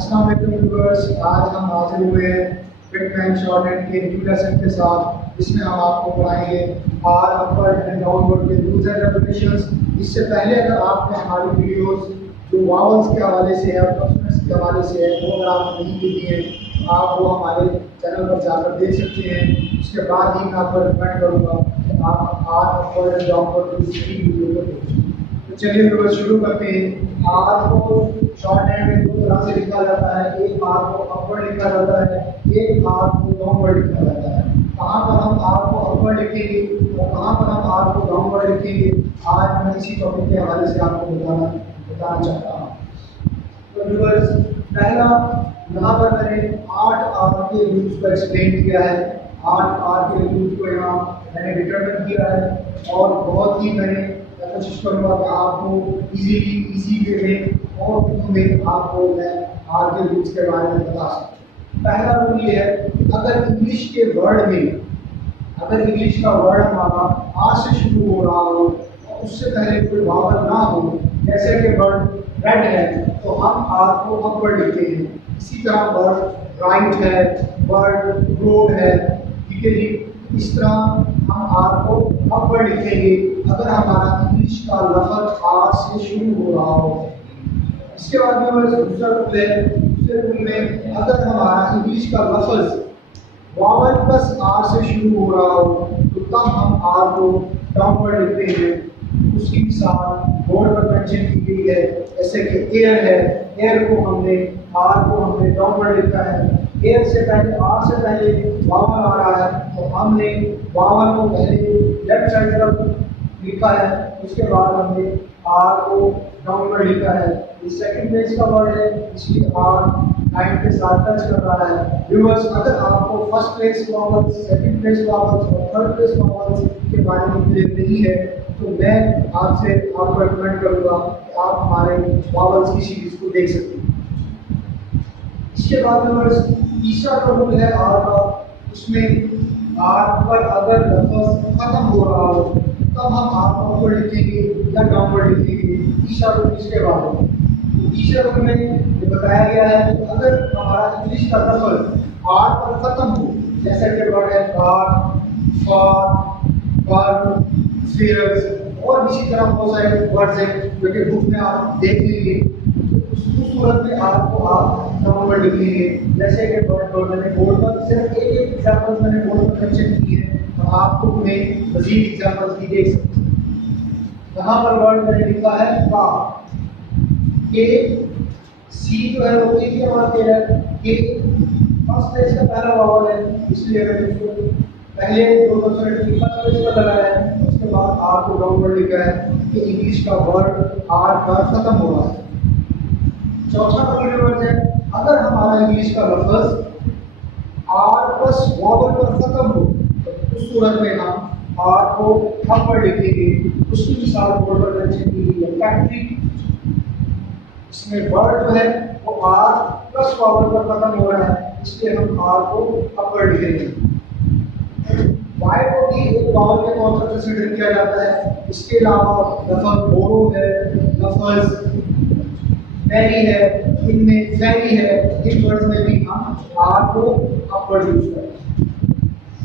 अस्सलाम वालेकुम व्यूअर्स, आज हम हाजिर हुए हैं बिटकॉइन शॉर्टहैंड के न्यू लेसन के साथ, जिसमें हम आपको पढ़ाएंगे आर अपवर्ड एंड डाउनवर्ड के रूल्स एंड रेगुलेशंस। इससे पहले अगर आपने हमारी वीडियोस जो वावल्स के हवाले से है और कॉन्सोनेंट्स के हवाले से है वो अगर आपने नहीं देखी है आप वो हमारे चैनल पर जाकर देख सकते हैं। उसके बाद ही मैं आपको रिकमेंड करूँगा कि आप आर अपवर्ड एंड डाउनवर्ड की दूसरी वीडियो को देखें। तो चलिए व्यूअर्स शुरू करते हैं। आर को शॉर्ट हैंड में दो तरह से लिखा जाता है, एक आर को अपवर्ड लिखा जाता है, एक आर को डाउनवर्ड लिखा जाता है। कहाँ पर हम आर को अपवर्ड लिखेंगे और कहाँ पर हम आर को डाउनवर्ड लिखेंगे, आज मैं इसी टॉपिक के हवाले से आपको बताना चाहता हूँ। तो व्यूअर्स, पहला यहाँ पर मैंने 8 आर के रूल्स को एक्सप्लेन किया है। 8 आर के रूल्स को यहाँ मैंने डिटरमिन किया है और बहुत ही मैंने कोशिश करूँगा कि आपको इजी वे में और में आपको मैं आर के रूल्स के बारे में बता सकूँ। पहला रूल ये है, अगर इंग्लिश के वर्ड में अगर इंग्लिश का वर्ड हमारा आर से शुरू हो रहा हो और उससे पहले कोई वावल ना हो, जैसे कि वर्ड रेड है तो हम आर को अपवर्ड लिखते हैं। इसी तरह वर्ड राइट है, वर्ड रोड है, ठीक है जी। इस तरह हम आर को अपवर्ड लिखेंगे अगर हमारा इंग्लिश का लफ्ज़ आर से शुरू हो रहा हो। इसके बाद में दूसरा रूल है, दूसरे रूल में अगर हमारा इंग्लिश का लफ्ज़ वावल प्लस आर से शुरू हो रहा हो तो तब हम आर को डाउनवर्ड लिखते हैं। उसकी मिसाल बोर्ड पर मेंशन की गई है, जैसे कि एयर है, एयर को हमने आर को हमने डाउनवर्ड लिखा है। एयर से पहले आर से पहले वावल आ रहा है तो हमने वावल को पहले लेफ्ट साइड तरफ लिखा है, उसके बाद हमने आर को डाउनवर्ड लिखा है। ये सेकंड प्लेस का वर्ड है, इसलिए आर लाइन के साथ टच कर रहा है। व्यूअर्स, अगर आपको first place vowels, second place vowels और थर्ड प्लेस वावल्स के बारे में क्लियर नहीं है तो मैं आपको रिकमेंड करूँगा कि आप हमारे वावल्स की सीरीज को देख सकते हैं। इसके बाद व्यूअर्स, तीसरा जो रूल है आर का, उसमें आर पर अगर लफ्ज़ खत्म हो रहा हो तब हम आर को अपवर्ड लिखेंगे या डाउनवर्ड लिखेंगे। तीसरा रूल इसके बाद है। तो तीसरे रूल में ये बताया गया है कि अगर हमारा इंग्लिश का लफ्ज़ आर पर खत्म हो, जैसे कि वर्ड है कार, फार, फेयर्स और इसी तरह बहुत सारे वर्ड्स हैं जो कि बुक में आप देख लीजिए, उस सूरत में आर को आप डाउनवर्ड लिखेंगे। जैसे कि वर्ड मैंने बोर्ड पर सिर्फ एक एग्जाम्पल मैंने बोर्ड पर मेंशन की है, तो आप बुक में मजीद एग्जाम्पल्स भी देख सकते हैं। यहाँ पर वर्ड मैंने लिखा है का, के सी जो है वो के आवाज दे रहा है, के फर्स्ट प्लेस का पहला वावल है, इसलिए मैंने उसको पहले दो कंसोनेंट की फर्स्ट प्लेस पर लगाया है, उसके बाद आर को डाउनवर्ड लिखा है कि इंग्लिश का वर्ड आर पर खत्म हो रहा है। चौथा वर्ड है, अगर हमारा इंग्लिश का लफ्ज़ आर प्लस वावल पर खत्म हो तो उस सूरत में हम आर को अपवर्ड लिखेंगे। उसकी मिसाल बोर्ड पर मेंशन की गई है, फैक्ट्री। इसमें वर्ड जो है वो आर प्लस वावल पर खत्म हो रहा है, इसलिए हम आर को अपवर्ड लिखेंगे। वाई को भी एक वावल के तौर पर कंसीडर किया जाता है। इसके अलावा लफ्ज़ बोरो है, लफ्ज़ मैरी है, इनमें फैरी है, इन वर्ड्स में भी हम आर को अपवर्ड यूज करते हैं।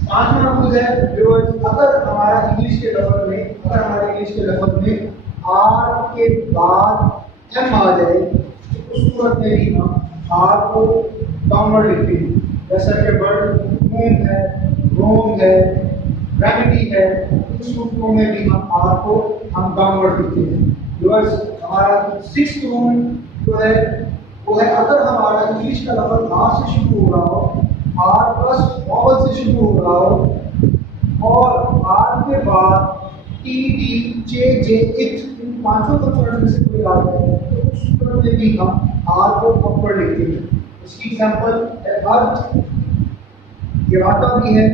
पांचवा रूल है व्यूअर्स, अगर हमारा इंग्लिश के लफ्ज़ में आर के बाद एम आ जाए तो उस सूरत में भी हम आर को डाउनवर्ड लिखते हैं। जैसा कि वर्ड मून है, रोम है, रेमेडी है, इन सूत्रों में भी हम आर को डाउनवर्ड लिखते हैं। व्यूअर्स, हमारा 6th रूल जो है वो है, अगर हमारा इंग्लिश का लफ्ज़ आर से शुरू हो रहा हो, आर प्लस वावल से शुरू हो रहा हो और आर के बाद टी डी जे जे इट, इन पांचों कंसोनेंट्स में से कोई आ जाए तो उस सूरत में भी हम आर को अपवर्ड लिखते हैं। इसकी एग्जांपल अर्थ, गिराटा भी है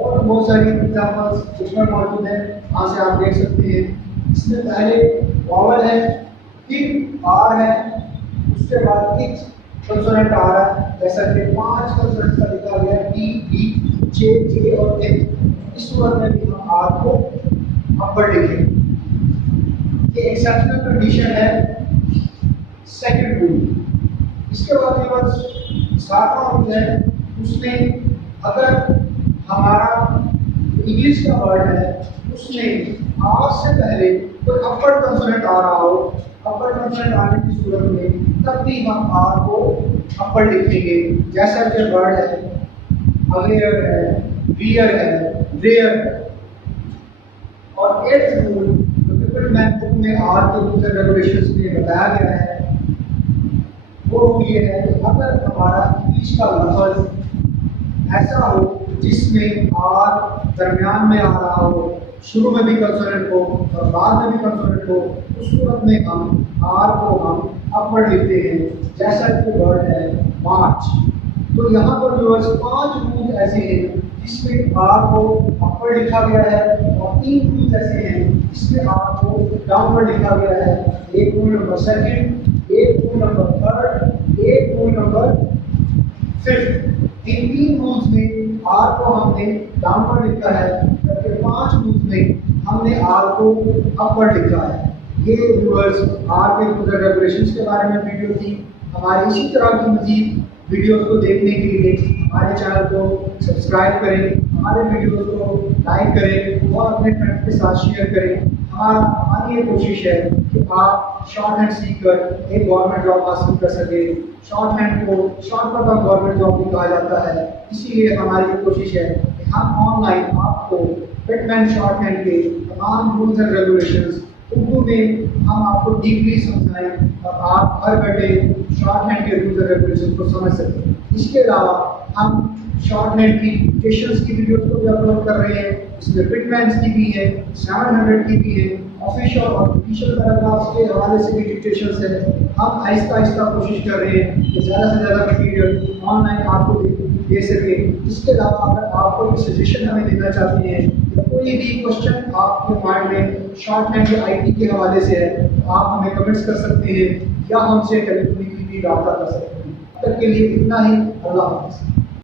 और बहुत सारी एग्जांपल्स इसमें मौजूद हैं, वहाँ से आप देख सकते हैं। इसमें पहले वावल है, फिर आर है, उसके बाद एक कंसोनेंट आ रहा है, जैसा कि 5 कंसोनेंट्स का लिखा गया टी डी जे जे और एच। इस सूरत में भी हम आर को अपवर्ड लिखेंगे। ये एक्सेप्शनल कंडीशन है सेकंड रूल। इसके बाद व्यूअर्स सातवां रूल है, उसमें अगर हमारा इंग्लिश का वर्ड है उसमें आर से पहले कोई अपर कंसोनेंट आ रहा हो, अपर कंसोनेंट आने की सूरत में तब भी हम आर को अपर लिखेंगे। जैसा कि वर्ड है अवेयर है, वियर है, वेयर है। और एट्थ रूल जो पिपलमैन बुक में आर के रूल्स एंड रेगुलेशंस में बताया गया है वो रूल ये है कि अगर हमारा इंग्लिश का लफ्ज ऐसा हो जिसमें आर दरमियान में आ रहा हो, शुरू में भी कंसोनेंट हो और बाद में भी कंसोनेंट हो, उस सूरत में हम आर को हम अपर लिखते हैं। जैसा कि वर्ड है मार्च। तो यहाँ पर व्यूअर्स 5 रूल ऐसे हैं जिसमें आर को अपर लिखा गया है और 3 रूल ऐसे हैं जिसमें आर को डाउनवर्ड लिखा गया है। एक रूल नंबर सेकंड, एक रूल नंबर थर्ड, एक रूल नंबर फिफ्थ। इन 3 रूल्स में आर को हमने डाउनवर्ड लिखा है, जबकि 5 रूल्स में हमने आर को अपवर्ड लिखा है। ये व्यूअर्स आर के रूल्स एंड रेगुलेशंस के बारे में वीडियो थी। हमारी इसी तरह की मजीद वीडियोस को देखने के लिए हमारे चैनल को सब्सक्राइब करें, हमारे वीडियोस को लाइक करें और अपने फ्रेंड्स के साथ शेयर करें। हमारी ये कोशिश है कि आप शॉर्ट हैंड सीखकर एक गवर्नमेंट जॉब हासिल कर सकें। शॉर्ट हैंड को शॉर्टकट ऑफ गवर्नमेंट जॉब भी कहा जाता है, इसीलिए हमारी ये कोशिश है कि हम ऑनलाइन आपको पिटमैन शॉर्ट हैंड के तमाम रूल्स एंड रेगुलेशंस उर्दू में हम आपको डीपली समझाएं और आप घर बैठे शॉर्ट हैंड के रूल्स एंड रेगुलेशंस को समझ सकें। इसके अलावा हम शॉर्ट हैंड की डिक्टेशंस की वीडियोस को भी अपलोड कर रहे हैं, इसमें पिटमैन्स की भी है, 700 की भी है, ऑफिशियल और ऑफिशियल पैराग्राफ्स के हवाले से भी डिक्टेशंस है। हम आहिस्ता आहिस्ता कोशिश कर रहे हैं कि ज़्यादा से ज़्यादा मटीरियल ऑनलाइन आपको दे सकें। इसके अलावा अगर आप कोई सजेशन हमें देना चाहते हैं या कोई भी क्वेश्चन आपके माइंड में शॉर्ट हैंड या IT के हवाले से है, तो आप हमें कमेंट्स कर सकते हैं या हमसे टेलीफोनिकली भी रब्ता कर सकते हैं। अब तक के लिए इतना ही। अल्लाह हाफ़िज़।